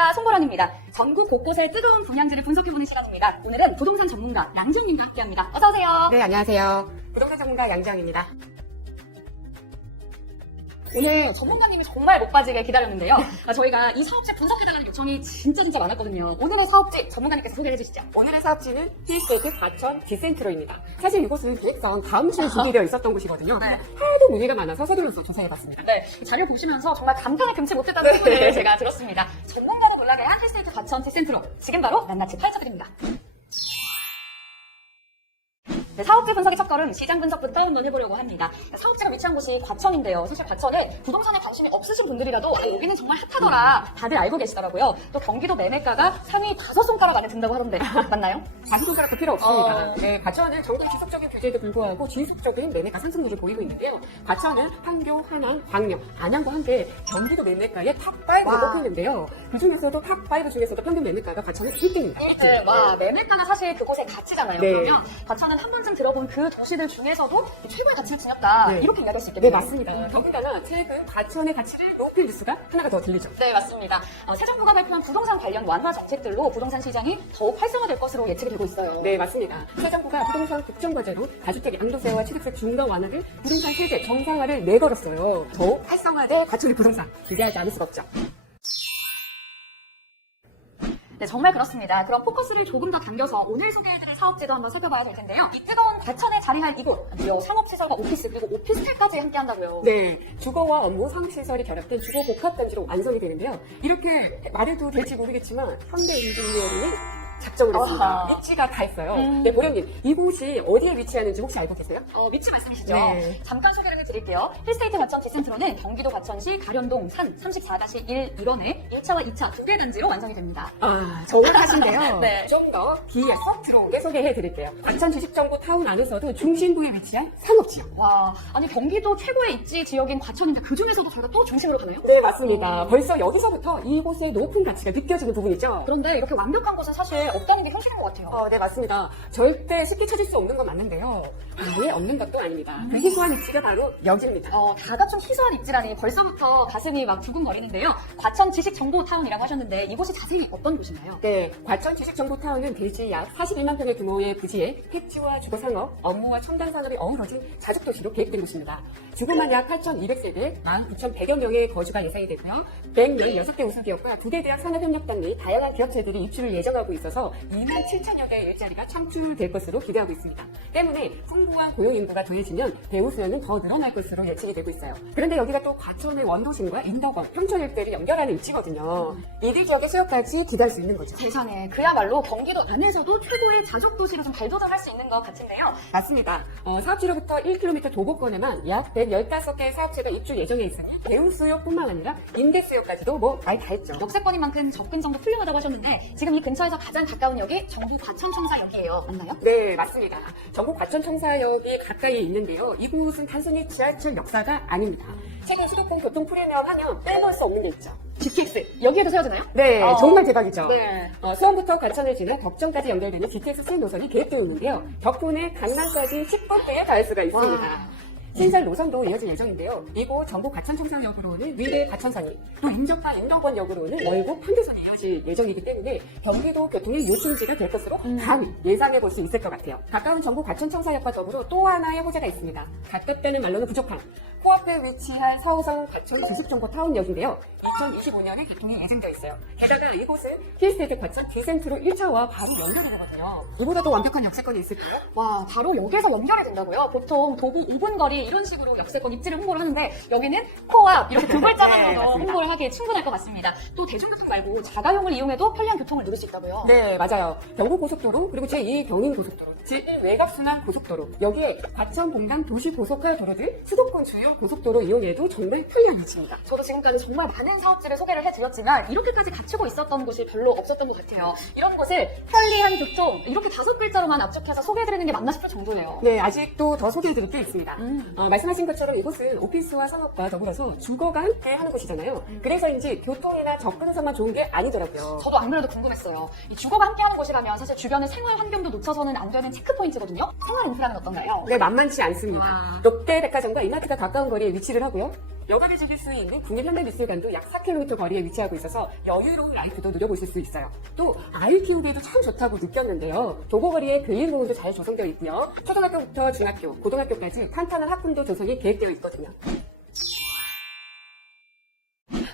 안녕하십니까, 송보란입니다. 전국 곳곳의 뜨거운 분양지를 분석해보는 시간입니다. 오늘은 부동산 전문가 양지영님과 함께합니다. 어서오세요. 네, 안녕하세요. 부동산 전문가 양지영입니다. 오늘 전문가님이 정말 못 빠지게 기다렸는데요. 저희가 이 사업지 분석해달라는 요청이 진짜 많았거든요. 오늘의 사업지 전문가님께서 소개해 주시죠. 오늘의 사업지는 힐스테이트 과천 디센트로입니다. 사실 이곳은 계획상 다음 주에 준비되어 있었던 곳이거든요. 네. 하도 문의가 많아서 서둘러서 조사해봤습니다. 네, 이 자료 보시면서 정말 감탄을 금치 못했다는 소문을 제가 들었습니다. 전문가를 놀라게 한 힐스테이트 과천 디센트로 지금 바로 낱낱이 파헤쳐드립니다. 네, 사업지 분석의 첫걸음 시장 분석부터 한번 해보려고 합니다. 사업지가 위치한 곳이 과천인데요. 사실 과천에 부동산에 관심이 없으신 분들이라도 여기는 정말 핫하더라 다들 알고 계시더라고요. 또 경기도 매매가가 상위 5손가락 안에 든다고 하던데 맞나요? 40손가락도 필요 없습니다. 네, 과천은 정부 지속적인 규제에도 불구하고 지속적인 매매가 상승률을 보이고 있는데요. 과천은 판교, 하남, 광명, 안양과 함께 경기도 매매가의 탑5에 꼽히는데요. 그 중에서도 탑5 중에서도 평균 매매가가 과천은 1등입니다. 네, 와, 매매가는 사실 그곳의 가치잖아요. 네. 그러면 과천은 한 번쯤 들어본 그 도시들 중에서도 최고의 가치를 지녔다. 네. 이렇게 이야기할 수 네, 있겠네요. 맞습니다. 더군다나 최근 과천의 가치를 높인 뉴스가 하나가 더 들리죠. 네, 맞습니다. 새 정부가 발표한 부동산 관련 완화 정책들로 부동산 시장이 더욱 활성화될 것으로 예측이 되고 있어요. 네, 맞습니다. 새 정부가 부동산 국정 과제로 다주택 양도세와 취득세 중과 완화를 부동산 세제 정상화를 내걸었어요. 더욱 활성화된 과천의 부동산 기대하지 않을 수가 없죠. 네, 정말 그렇습니다. 그럼 포커스를 조금 더 당겨서 오늘 소개해드릴 사업지도 한번 살펴봐야 될 텐데요. 이 뜨거운 과천에 자리할 이곳, 상업시설과 오피스 그리고 오피스텔까지 함께한다고요. 네, 주거와 업무, 상업시설이 결합된 주거 복합단지로 완성이 되는데요. 이렇게 말해도 될지 모르겠지만 현대 인지니어링이 작정을 했습니다. 아하. 위치가 다 있어요. 네, 보령님, 이곳이 어디에 위치하는지 혹시 알고 계세요? 위치 말씀이시죠? 네. 잠깐 소개를 해드릴게요. 힐스테이트 과천 디센트로는 경기도 과천시 가련동 산 34-1 1원에 1차와 2차 두 개 단지로 완성이 됩니다. 아, 정확하신데요. 네. 좀 더 기에 쏙 들어오게 소개해드릴게요. 과천 주식정보 타운 안에서도 중심부에 위치한 상업지역. 와, 아니 경기도 최고의 입지 지역인 과천인데 그 중에서도 저희가 또 중심으로 가나요? 네, 맞습니다. 벌써 여기서부터 이곳의 높은 가치가 느껴지는 부분이죠. 그런데 이렇게 완벽한 곳은 사실 없다는 게 현실인 것 같아요. 네, 맞습니다. 절대 쉽게 찾을 수 없는 건 맞는데요. 아예 없는 것도 아닙니다. 그 희소한 위치가 바로 여기입니다. 다 갖춘 희소한 입지라니 벌써부터 가슴이 막 두근거리는데요. 과천 지식정보타운이라고 하셨는데 이곳이 자세히 어떤 곳인가요? 네, 과천 주식정보타운은 대지 약 41만 평의 규모의 부지에 택지와 주거상업, 업무와 첨단산업이 어우러진 자족도시로 계획된 곳입니다. 주거만 약 8,200세대, 19,100여 명의 거주가 예상이 되고요. 116개 우수기업과 2개 대학 산업협력단 및 다양한 기업체들이 입주를 예정하고 있어서 2만 7천여 개의 일자리가 창출될 것으로 기대하고 있습니다. 때문에 풍부한 고용인구가 더해지면 배우 수요는 더 늘어날 것으로 예측이 되고 있어요. 그런데 여기가 또 과천의 원도심과 인덕원, 평촌 일대를 연결하는 위치거든요. 이들 지역의 수요까지 기대할 수 있는 거죠. 세상에 그야말로 경기도 안에서도 최고의 자족도시로 좀 발돋움할 수 있는 것 같은데요. 맞습니다. 사업지로부터 1km 도보권에만 약 115개의 사업체가 입주 예정에 있으니 배우 수요뿐만 아니라 임대 수요까지도 많이 다 했죠. 역세권인 만큼 접근성도 훌륭하다고 하셨는데 지금 이 근처에서 가장 가까운 역이 정부 과천청사역이에요. 맞나요? 네, 맞습니다. 전국 과천청사역이 가까이에 있는데요. 이곳은 단순히 지하철 역사가 아닙니다. 최근 수도권 교통 프리미엄 하면 빼놓을 수 없는 게 있죠. GTX 여기에도 세워지나요? 네, 정말 대박이죠. 네. 수원부터 과천을 지나 덕정까지 연결되는 GTX 신노선이 계획되어 있는데요. 덕분에 강남까지 10분대에 닿을 수가 있습니다. 와. 신설 노선도 이어질 예정인데요. 이곳 전북 과천청사역으로는 위례 과천선이, 또 인접한 인덕원역으로는 월곡 판교선이 이어질 예정이기 때문에 경기도 교통의 요충지가 될 것으로 감히 예상해 볼 수 있을 것 같아요. 가까운 전북 과천청사역과 더불어 또 하나의 호재가 있습니다. 가깝다는 말로는 부족한 코앞에 위치한 서우성 과천 주식정보타운역인데요. 2025년에 개통이 예정되어 있어요. 게다가 이곳은 힐스테이트 과천 디센트로 1차와 바로 연결이 되거든요. 이보다 더 완벽한 역세권이 있을까요? 와, 바로 역에서 연결이 된다고요? 보통 도보 5분 거리 이런 식으로 역세권 입지를 홍보를 하는데 여기는 코앞 이렇게 두 네, 글자만으로도 맞습니다. 홍보를 하기에 충분할 것 같습니다. 또 대중교통 말고 자가용을 이용해도 편리한 교통을 누릴 수 있다고요? 네, 맞아요. 경부고속도로, 그리고 제2 경인고속도로, 제1 외곽순환고속도로, 여기에 과천, 봉담, 도시고속화 도로들, 수도권 주요 고속도로 이용해도 정말 편리한 위치입니다. 저도 지금까지 정말 많은 사업지를 소개를 해드렸지만 이렇게까지 갖추고 있었던 곳이 별로 없었던 것 같아요. 이런 곳을 편리한 교통 이렇게 5글자로만 압축해서 소개해드리는 게 맞나 싶을 정도예요. 네, 아직도 더 소개해드릴 게 있습니다. 말씀하신 것처럼 이곳은 오피스와 상업과 더불어서 주거가 함께 하는 곳이잖아요. 그래서인지 교통이나 접근성만 좋은 게 아니더라고요. 저도 안 그래도 궁금했어요. 이 주거가 함께하는 곳이라면 사실 주변의 생활 환경도 놓쳐서는 안 되는 체크포인트거든요. 생활 인프라는 어떤가요? 네, 만만치 않습니다. 와. 롯데백화점과 이마트가 가까운 거리에 위치를 하고요. 여가를 즐길 수 있는 국립현대미술관도 약 4km 거리에 위치하고 있어서 여유로운 라이프도 누려보실 수 있어요. 또 아이 키우기에도 참 좋다고 느꼈는데요. 도보거리에 교육로운도 잘 조성되어 있고요. 초등학교부터 중학교, 고등학교까지 탄탄한 학군도 조성이 계획되어 있거든요.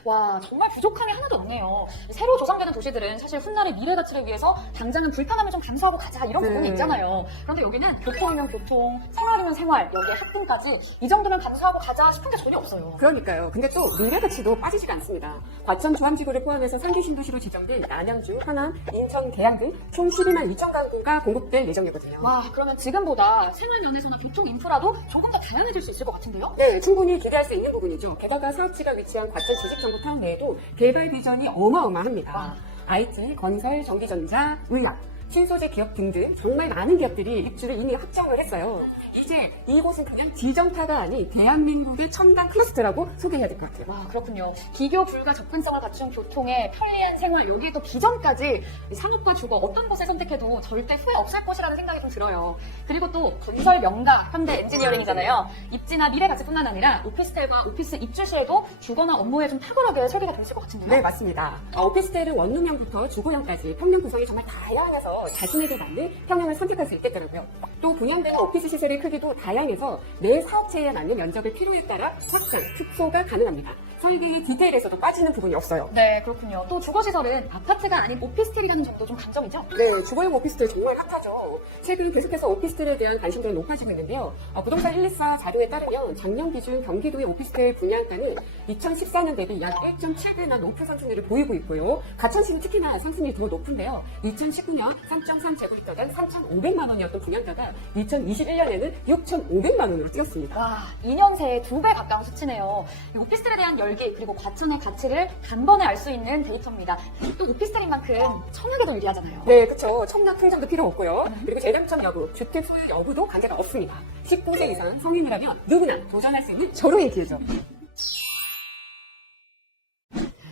와, 정말 부족함이 하나도 없네요. 새로 조성되는 도시들은 사실 훗날의 미래 가치를 위해서 당장은 불편함을 좀 감수하고 가자 이런 네. 부분이 있잖아요. 그런데 여기는 교통이면 교통, 생활이면 생활, 여기에 학군까지 이 정도면 감수하고 가자 싶은 게 전혀 없어요. 그러니까요. 근데 또 미래 가치도 빠지지가 않습니다. 과천 조암지구를 포함해서 3기 신도시로 지정된 남양주, 하남, 인천, 계양 등 총 12만 2천 가구가 공급될 예정이거든요. 와, 그러면 지금보다 생활 면에서나 교통 인프라도 조금 더 다양해질 수 있을 것 같은데요? 네, 충분히 기대할 수 있는 부분이죠. 게다가 사업지가 위치한 과천 지식정보 타운 내에도 개발 비전이 어마어마합니다. 와. IT, 건설, 전기전자, 의학, 신소재 기업 등등 정말 많은 기업들이 입주를 이미 확정을 했어요. 이제 이곳은 그냥 지정타가 아닌 대한민국의 첨단 클러스터라고 소개해야 될 것 같아요. 와, 그렇군요. 비교 불가 접근성을 갖춘 교통에 편리한 생활, 여기에 또 비전까지 상업과 주거 어떤 것을 선택해도 절대 후회 없을 것이라는 생각이 좀 들어요. 그리고 또 건설 명가, 현대 엔지니어링이잖아요. 입지나 미래 가치뿐만 아니라 오피스텔과 오피스 입주 시에도 주거나 업무에 좀 탁월하게 설계가 돼 있을 것 같은데요. 네, 맞습니다. 오피스텔은 원룸형부터 주거형까지 평면 구성이 정말 다양해서 자신에게 맞는 평형을 선택할 수 있겠더라고요. 또 분양되는 오피스 시설의 크기도 다양해서 내 사업체에 맞는 면적의 필요에 따라 확장, 축소가 가능합니다. 설계의 디테일에서도 빠지는 부분이 없어요. 네, 그렇군요. 또 주거시설은 아파트가 아닌 오피스텔이라는 점도 좀 강점이죠? 네, 주거용 오피스텔 정말 핫하죠. 최근 계속해서 오피스텔에 대한 관심도 높아지고 있는데요. 부동산 114 자료에 따르면 작년 기준 경기도의 오피스텔 분양가는 2014년 대비 약 1.7배나 높은 상승률을 보이고 있고요. 가천시는 특히나 상승률이 더 높은데요. 2019년 3.3제곱미터당 3,500만 원이었던 분양가가 2021년에는 6,500만 원으로 뛰었습니다. 와, 2년 새에 2배 가까운 수치네요. 이 오피스텔에 대한 열기 그리고 과천의 가치를 단번에 알 수 있는 데이터입니다. 또 오피스텔인 만큼 청약에도 유리하잖아요. 네, 그쵸. 청약 통장도 필요 없고요. 그리고 재당첨 여부, 주택 소유 여부도 관계가 없습니다. 19세 이상 성인이라면 누구나 도전할 수 있는 절호의 기회죠.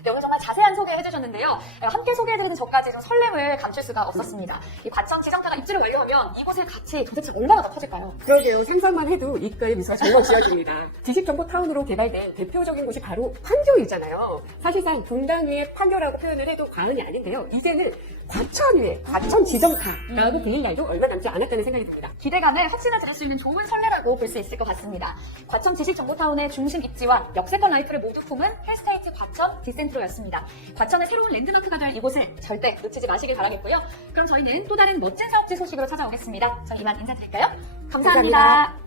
네, 오늘 정말 자세한 소개 해주셨는데요. 함께 소개해드리는 저까지 좀 설렘을 감출 수가 없었습니다. 이 과천 지정타가 입주를 완료하면 이곳의 가치 도대체 얼마나 더 커질까요? 그러게요. 상상만 해도 입가에 미소가 정말 지어집니다. 지식정보타운으로 개발된 대표적인 곳이 바로 판교이잖아요. 사실상 분당의 판교라고 표현을 해도 과언이 아닌데요. 이제는 과천의 과천 지정타라고 불릴 날도 얼마 남지 않았다는 생각이 듭니다. 기대감을 확신을 드릴 수 있는 좋은 설레라고 볼 수 있을 것 같습니다. 과천 지식정보타운의 중심 입지와 역세권 라이프를 모두 품은 헬스테이트 과천 디센트로였습니다. 과천의 새로운 랜드마크가 될 이곳을 절대 놓치지 마시길 바라겠고요. 그럼 저희는 또 다른 멋진 사업지 소식으로 찾아오겠습니다. 전 이만 인사드릴까요? 감사합니다. 감사합니다.